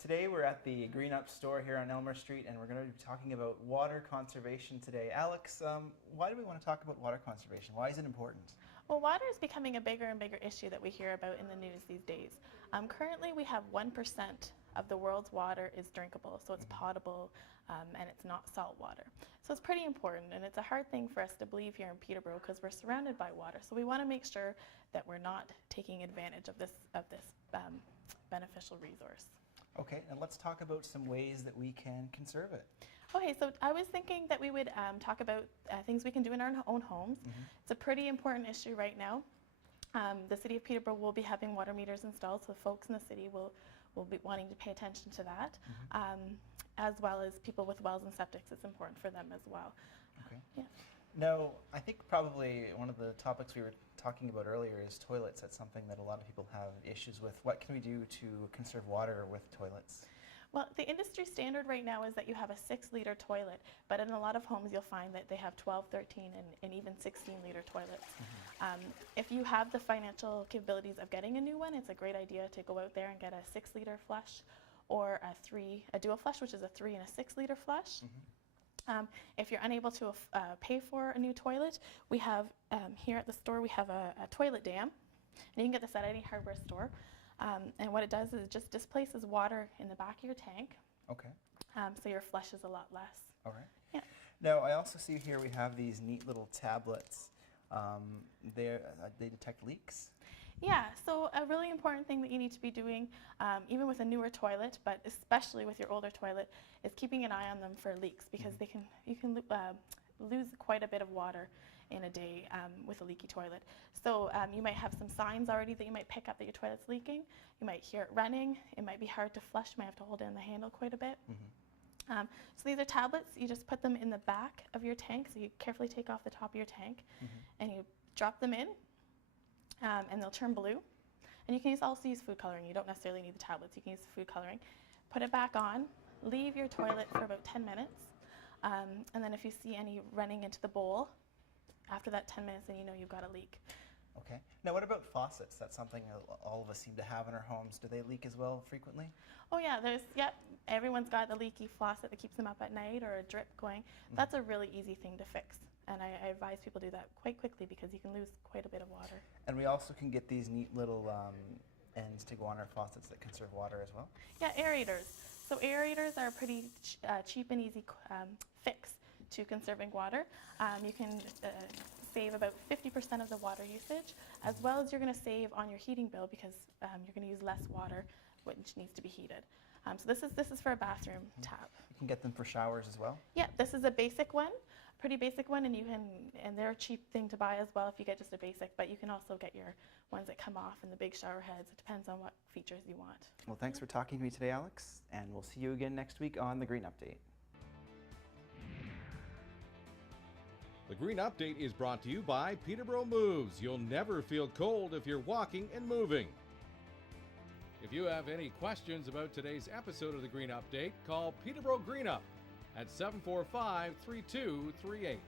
Today we're at the Green Up store here on Elmer Street, and we're going to be talking about water conservation today. Alex, why do we want to talk about water conservation? Why is it important? Well, water is becoming a bigger and bigger issue that we hear about in the news these days. Currently, we have 1% of the world's water is drinkable, so it's potable and it's not salt water. So it's pretty important, and it's a hard thing for us to believe here in Peterborough because we're surrounded by water. So we want to make sure that we're not taking advantage of this beneficial resource. Okay, and let's talk about some ways that we can conserve it. Okay, so I was thinking that we would talk about things we can do in our own homes. It's a pretty important issue right now. The City of Peterborough will be having water meters installed, so folks in the city will be wanting to pay attention to that, as well as people with wells and septics. It's important for them as well. Okay. Yeah. Now, I think probably one of the topics we were talking about earlier is toilets. That's something that a lot of people have issues with. What can we do to conserve water with toilets? Well, the industry standard right now is that you have a 6-liter toilet, but in a lot of homes you'll find that they have 12, 13, and even 16-liter toilets. If you have the financial capabilities of getting a new one, it's a great idea to go out there and get a 6-liter flush or a dual flush, which is a 3 and a 6-liter flush. If you're unable to pay for a new toilet, we have here at the store we have a toilet dam, and you can get this at any hardware store. And what it does is it just displaces water in the back of your tank. Okay. So your flush is a lot less. All right. Yeah. Now, I also see here we have these neat little tablets. They detect leaks? Yeah, so a really important thing that you need to be doing, even with a newer toilet, but especially with your older toilet, is keeping an eye on them for leaks, because you can lose quite a bit of water in a day with a leaky toilet. So you might have some signs already that you might pick up that your toilet's leaking. You might hear it running. It might be hard to flush. You might have to hold in the handle quite a bit. So these are tablets. You just put them in the back of your tank. So you carefully take off the top of your tank and you drop them in, and they'll turn blue. And you can also use food coloring. You don't necessarily need the tablets. You can use food coloring. Put it back on. Leave your toilet for about 10 minutes. And then if you see any running into the bowl, after that 10 minutes, then you know you've got a leak. Okay. Now, what about faucets? That's something all of us seem to have in our homes. Do they leak as well frequently? Oh yeah, everyone's got a leaky faucet that keeps them up at night, or a drip going. That's a really easy thing to fix. And I advise people do that quite quickly because you can lose quite a bit of water. And we also can get these neat little ends to go on our faucets that conserve water as well? Yeah, aerators. So aerators are a pretty cheap and easy fix to conserving water. You can save about 50% of the water usage, as well as you're going to save on your heating bill because you're going to use less water which needs to be heated. So this is for a bathroom tap. You can get them for showers as well? Yeah, this is a basic one, pretty basic one, and they're a cheap thing to buy as well if you get just a basic, but you can also get your ones that come off and the big shower heads. It depends on what features you want. Well, thanks for talking to me today, Alex, and we'll see you again next week on The Green Update. The Green Update is brought to you by Peterborough Moves. You'll never feel cold if you're walking and moving. If you have any questions about today's episode of The Green Update, call Peterborough Green Up at 745-3238.